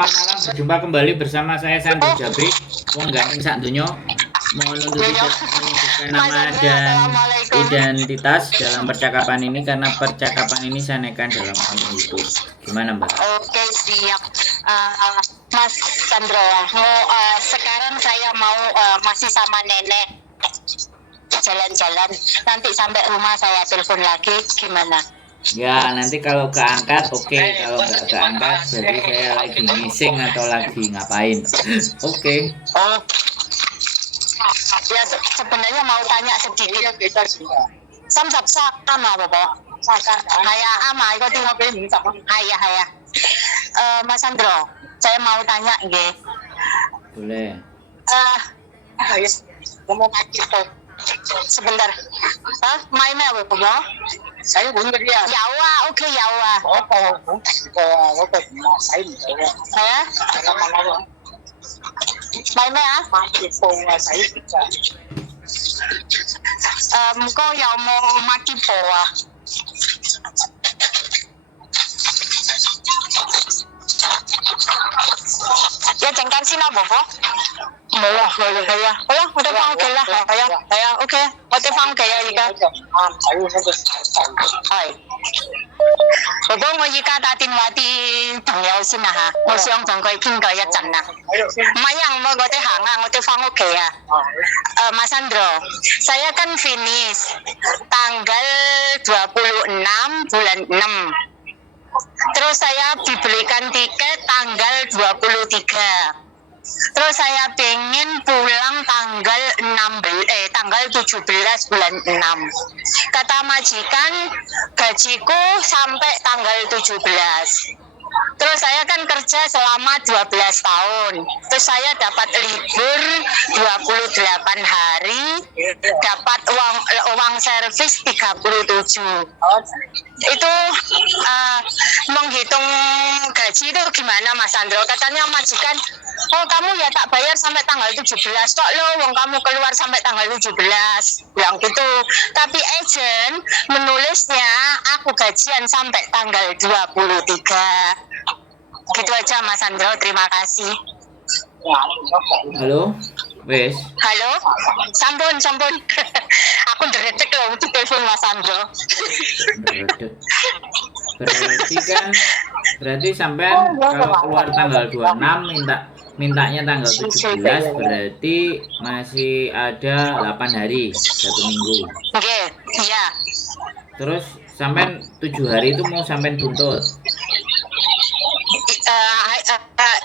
Malam berjumpa kembali bersama saya Sandro Jabri. Wong ganteng sak donya menyebutkan nama dan identitas dalam percakapan ini karena percakapan ini saya nekan dalam akun YouTube. Gimana Mbak? Oke, siap. Mas Sandro, sekarang saya mau masih sama nenek jalan-jalan. Nanti sampai rumah saya telepon lagi. Gimana? Ya, nanti kalau keangkat oke, kalau nggak keangkat jadi saya lagi ngising atau lagi ngapain. Oke. Oh, ya sebenarnya mau tanya sedikit. Samsap sama Bapak. Haya ama, itu tinggal haya. Mas Sandro, saya mau tanya nggih. Boleh. Ngomong gitu. Sebentar. Mainnya apa, Bapak? Saya belum dia. Yawa, oke Yawa. Saya? Mainnya kau yang mau mati poa. Ya jangan sini Bapak. Boleh. Udah pang ke lah. Oke. Udah pang ke ya ika. Hai. Bapak我依家打電話啲朋友先啦嚇，我想同佢傾偈一陣啦。唔係啊，我哋行啊，我哋翻屋企啊。Mas Sandro, saya kan finish tanggal 26 bulan 6. Terus saya dibelikan tiket tanggal 23. Terus saya pengen pulang tanggal 17 bulan 6. Kata majikan gajiku sampai tanggal 17. Terus saya kan kerja selama 12 tahun. Terus saya dapat libur 28 hari, dapat uang servis 37. Itu menghitung gaji itu gimana Mas Sandro? Katanya majikan, oh kamu ya tak bayar sampai tanggal 17 kok lo, wong kamu keluar sampai tanggal 17. Bilang gitu. Tapi agent menulisnya aku gajian sampai tanggal 23. Gitu aja Mas Sandro, terima kasih. Halo, wes. Halo, sampun. Aku deretek loh untuk telepon Mas Sandro. Berarti sampean kalau keluar tanggal 26 mintanya tanggal 17 berarti masih ada 8 hari, 1 minggu. Oke, iya. Terus sampean 7 hari itu mau sampean tuntut?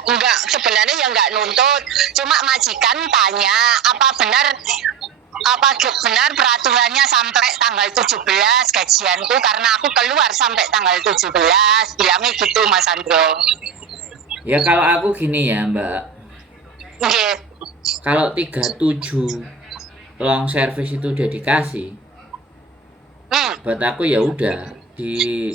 Enggak, sebenarnya ya enggak nuntut. Cuma majikan tanya apa benar peraturannya sampai tanggal 17 gajianku karena aku keluar sampai tanggal 17. Bilangnya gitu Mas Sandro. Ya kalau aku gini ya Mbak. Okay. Kalau 37 long service itu udah dikasih, buat aku ya udah dari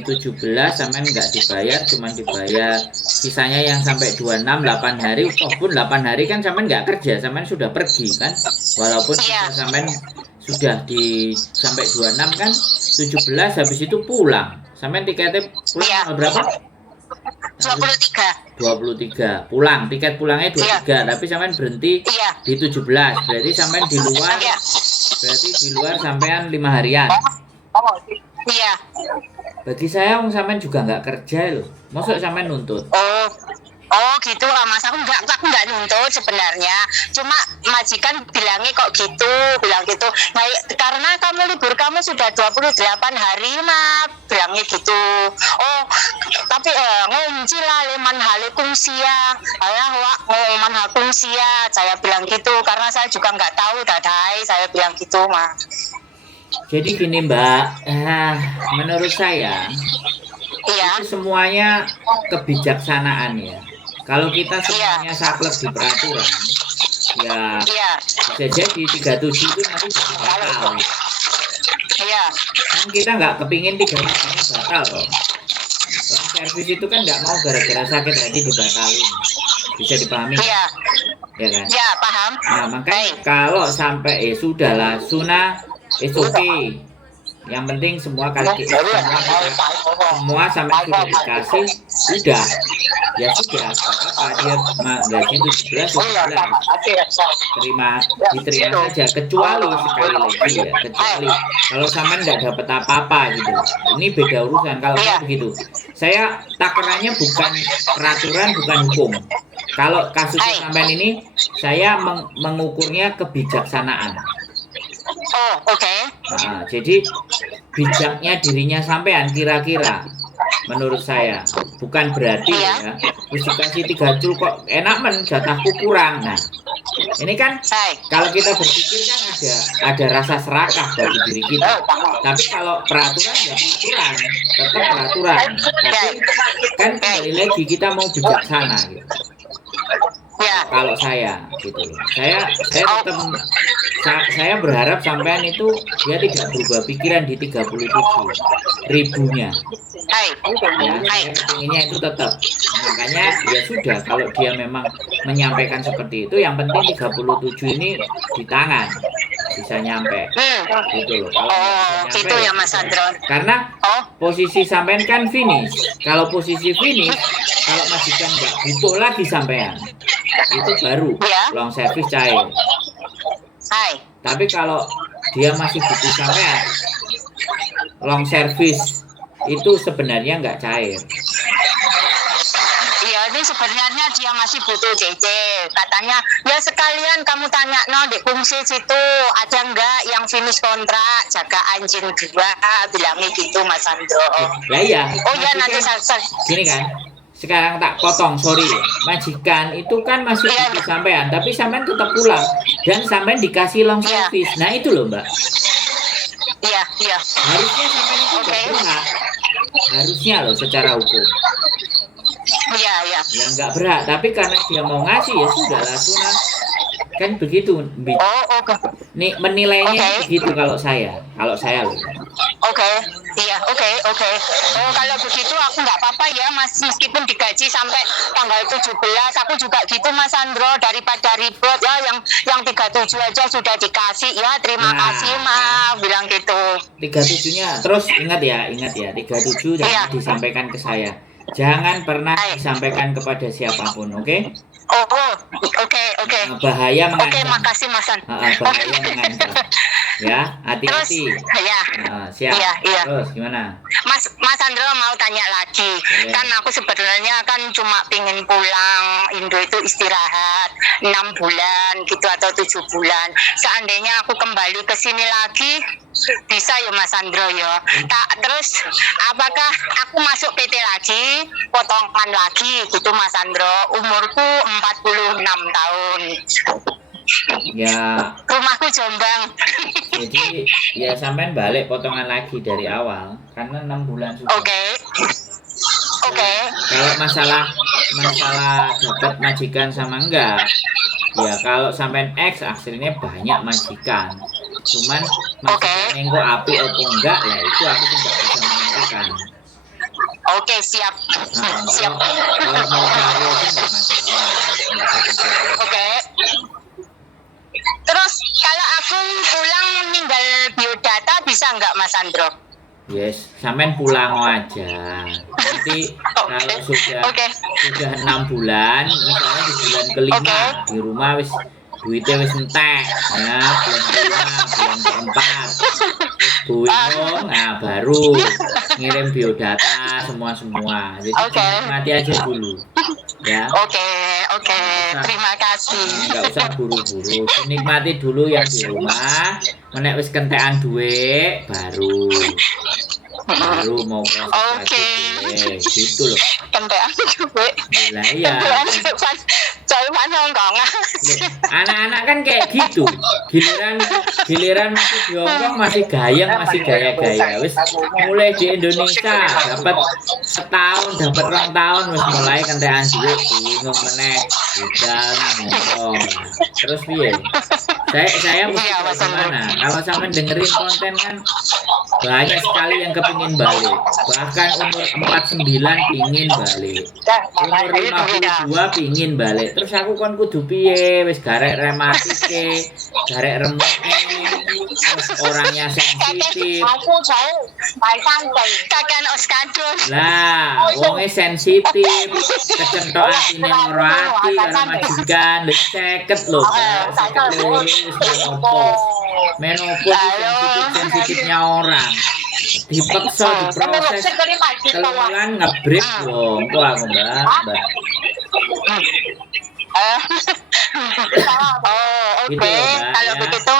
17 sampai nggak dibayar, cuma dibayar sisanya yang sampai 26 8 hari. Oh pun 8 hari kan sampai nggak kerja, sampai sudah pergi kan, walaupun sampai sudah di sampai 26 kan 17 habis itu pulang, sampai tiketnya pulang berapa? 23 pulang, tiket pulangnya 23 tapi sampai berhenti di 17, berarti sampai di luar sampean 5 harian. Iya. Bagi saya sampean juga nggak kerja loh, masuk sampean nuntut. Oh gitu Mas, aku nggak nuntut sebenarnya. Cuma majikan bilangnya kok gitu, bilang gitu. Nah, karena libur kamu sudah 28 hari mah, bilangnya gitu. Oh, tapi ngunci lah leman hale kungsia. Ngoman hal kungsia, saya bilang gitu karena saya juga nggak tahu dadai, saya bilang gitu mah. Jadi gini Mbak, menurut saya itu semuanya kebijaksanaan ya. Kalau kita semuanya saklek di peraturan, bisa jadi 37 itu nanti jadi batal. Kan kita nggak kepingin 37-nya batal kok. Long service itu kan nggak mau gara-gara sakit hati dibatalin. Bisa dipahami? Ya kan? Ya paham. Nah makanya kalau sampai sudahlah sunnah, it's okay. Yang penting semua semua sampai sudah dikasih, udah. Ya sudah, apa dia gaji 17 diterima saja, kecuali sekali lagi ya, kecuali kalau sampean nggak dapat apa-apa gitu. Ini beda urusan. Kalau begitu, saya takarannya bukan peraturan, bukan hukum. Kalau kasus sampean ini, saya mengukurnya kebijaksanaan. Oh, oke. Nah, jadi bijaknya dirinya sampean kira-kira menurut saya, bukan berarti ya terus dikasih 3 jul kok enak jatahku kurang. Nah, ini kan kalau kita berpikir kan ada rasa serakah bagi diri kita. Tapi kalau peraturan ya peraturan, tetap peraturan. Tapi kan kembali lagi kita mau bijaksana gitu. Kalau saya gitu loh. Saya berharap sampean itu dia tidak berubah pikiran di 37.000-nya. Ya, saya inginnya itu tetap. Makanya ya sudah, kalau dia memang menyampaikan seperti itu, yang penting 37 ini di tangan bisa nyampe. Gitu loh. Kalau gitu ya Mas Sandro. Karena posisi sampean kan finish. Kalau posisi finish, kalau majikan nggak butuh lagi sampean, itu baru long service cair. Tapi kalau dia masih butuh sampean, long service itu sebenarnya nggak cair. Iya, ini sebenarnya dia masih butuh JJ. Katanya, ya sekalian kamu tanya di fungsi situ ada nggak yang finish kontrak jaga anjing 2, bilangnya gitu Mas Sandro. Iya. Oh iya, nanti saya gini kan. Sekarang tak potong, sorry. Majikan itu kan masih butuh sampean, tapi sampean tetap pulang dan sampean dikasih long service. Nah itu loh Mbak. Iya. Harusnya sampean itu berhak. Harusnya loh secara hukum. Iya. Ya nggak berhak, tapi karena dia mau ngasih ya sudah lah Sunan. Kan begitu. Nih menilainya begitu kalau saya loh. Oke. Kalau begitu aku nggak apa-apa ya Mas, meskipun digaji sampai tanggal 17, aku juga gitu Mas Sandro, daripada ribet ya yang 37 aja sudah dikasih ya, terima kasih Ma, bilang gitu. 37-nya terus ingat ya 37 jangan disampaikan ke saya. Jangan pernah disampaikan kepada siapapun, oke? Oke. Bahaya mengancam. Oke, makasih Mas Sandro. Bahaya mengancam. Ya, hati-hati. Siap. Iya. Terus gimana? Mas Sandro mau tanya lagi. Kan aku sebenarnya kan cuma pingin pulang Indo itu istirahat 6 bulan gitu atau 7 bulan. Seandainya aku kembali ke sini lagi, bisa ya Mas Sandro ya. Terus apakah aku masuk PT lagi, potongan lagi gitu Mas Sandro? Umurku 46 tahun. Ya. Rumahku Jombang. Jadi ya sampean balik potongan lagi dari awal karena 6 bulan sudah. Oke. Kalau masalah dapat majikan sama enggak, ya kalau sampean X hasilnya banyak majikan. Cuman majikannya kok api atau enggak lah itu aku tidak bisa menentukan. Oke, siap. Siap. Kalau mau cari itu enggak masalah. Oke. Terus kalau aku pulang meninggal biodata bisa nggak Mas Sandro? Yes, sampean pulang aja. Nanti kalau sudah 6 bulan, misalnya di bulan kelima di rumah wis duitnya wis entek, ya bulan kelima, bulan keempat, terus bingung, nah baru ngirim biodata semua. Jadi mati aja dulu, ya. Oke. Terima kasih. Nggak usah buru-buru, nikmati dulu yang di rumah. Menek wis kentekan duit, baru mau proses gitu loh. Kentekan duit. Lah iya. Anak-anak kan kayak gitu. Giliran masih di Hongkong masih gaya-gaya. Wis mulai di Indonesia dapat setahun, dapat 2 tahun wis mulai kentekan duit, bingung meneh. Udah ngomong. Terus piye? Saya mesti gimana? Kalau sampean dengerin konten kan banyak sekali yang kepingin balik. Bahkan umur 49 pingin balik. Umur 52 pingin balik. Terus aku kan kudu piye? Wis garek rematike, garek remuke. terus orangnya sensitif. Kakean oskadron. Lah, wonge sensitif, kecentok atine loro ati karo majikan, lho seket lho, Mbak. Seket lurus menopause itu sensitifnya orang. Dipaksa diproses keluhan ngebreak wong tuh aku mbak. Oh, oke. Gitu loh, Mbak, Kalau ya. begitu,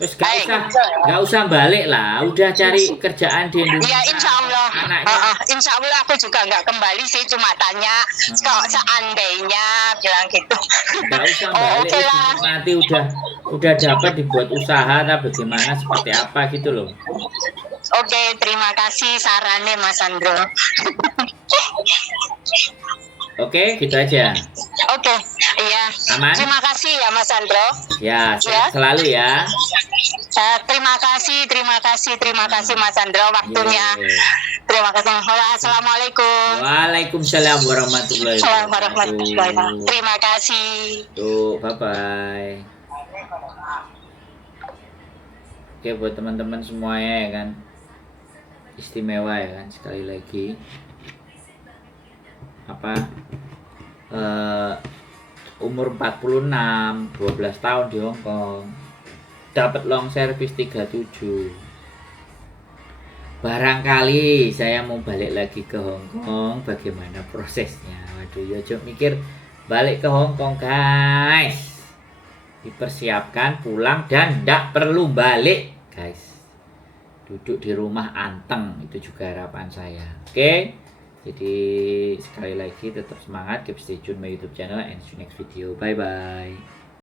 Terus gak usah balik lah, udah cari kerjaan di Indonesia. ya insya Allah. Anaknya Insya Allah aku juga nggak kembali sih, cuma tanya kalau seandainya bilang gitu. gak usah Oh, balik, oke lah. nanti udah dapat dibuat usaha atau bagaimana seperti apa gitu loh. Oke, terima kasih sarannya Mas Sandro. Oke, gitu aja. Oke, iya. Aman? Terima kasih ya Mas Sandro. Ya, sehat selalu ya. Terima kasih Mas Sandro waktunya. Ye. Terima kasih. Assalamualaikum. Waalaikumsalam warahmatullahi Wabarakatuh. Terima kasih. Tuh, bye-bye. Oke, buat teman-teman semuanya ya kan, istimewa ya kan, sekali lagi umur 46, 12 tahun di Hong Kong, dapat long service 37. Barangkali saya mau balik lagi ke Hong Kong, bagaimana prosesnya? Waduh, ya coba mikir balik ke Hong Kong guys, dipersiapkan pulang dan ndak perlu balik guys, duduk di rumah anteng, itu juga harapan saya. Oke, jadi sekali lagi tetap semangat, keep stay tune my YouTube channel and see you next video. Bye bye.